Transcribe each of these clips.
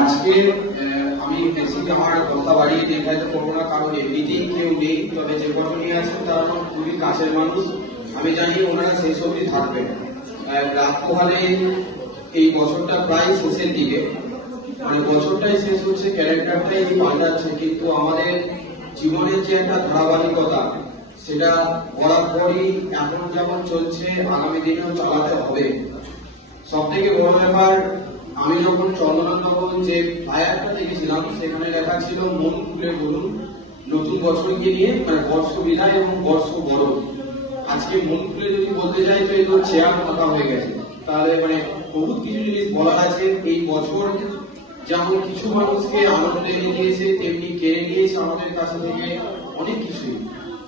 আজকে আমি বেসিক্যালি আমার কথা বাড়িয়ে দেখাতে করবো না, কারণ এমনিতেই কেউ নেই। তবে যে কজনই আছেন তারা আমার খুবই কাছের মানুষ, আমি জানি ওনারা শেষ অবধি থাকবেন। রাত পোহালে এই বছরটা প্রায় শেষের দিকে, মানে বছরটাই শেষ হচ্ছে, ক্যারেক্টারটাই পাল্টাচ্ছে, কিন্তু আমাদের জীবনের যে একটা ধারাবাহিকতা সেটা বরাবরই এখন যেমন চলছে আগামী দিনেও চালাতে হবে। সব থেকে বড় ব্যাপার, আমি যখন চন্দ্রনগর যে ফ্লায়ারটা দেখেছিলাম সেখানে লেখা ছিল মন খুলে বলুন নতুন বছরকে নিয়ে, মানে বর্ষ বিদায় এবং বর্ষ বরণ। আজকে মন খুলে যদি বলতে যাই তো এই তো চেয়ার ফাঁকা হয়ে গেছে, তাহলে মানে বহুত কিছু জিনিস বলার আছে। এই বছর যেমন কিছু মানুষকে আনন্দ এনে দিয়েছে, তেমনি কেড়ে নিয়েছে আমাদের কাছে থেকে অনেক কিছুই।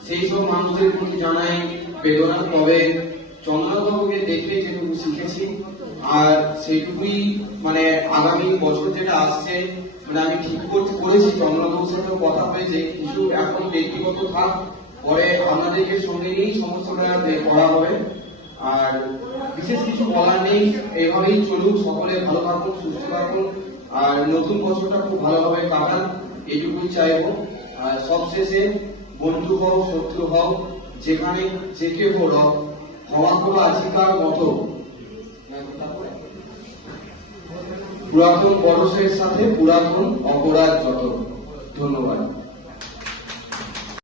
সেই সব মানুষদের প্রতি জানাই বেদনা। তবে চন্দ্রবাবুকে দেখে যেটুকু শিখেছি আর সেইটুকুই, মানে আগামী বছর যেটা আসছে, মানে আমি ঠিক করেছি চন্দ্রবাবুর সাথে কথা হয়েছে, কিছু এখন ব্যক্তিগত থাক, পরে আপনাদেরকে সঙ্গে নিয়েই সমস্তটা করা হবে। আর বিশেষ কিছু বলার নেই, এইভাবেই চলুক, সকলে ভালো থাকুন, সুস্থ থাকুন, আর নতুন বছরটা খুব ভালোভাবে কাটান, এইটুকুই চাইবো। আর সবশেষে বন্ধু হও, শত্রু হও, যেখানে যে কেউ হলো হওয়া হলো আজিকার মতো পুরাতন বরসের সাথে পুরাতন অপরাধ যত। ধন্যবাদ।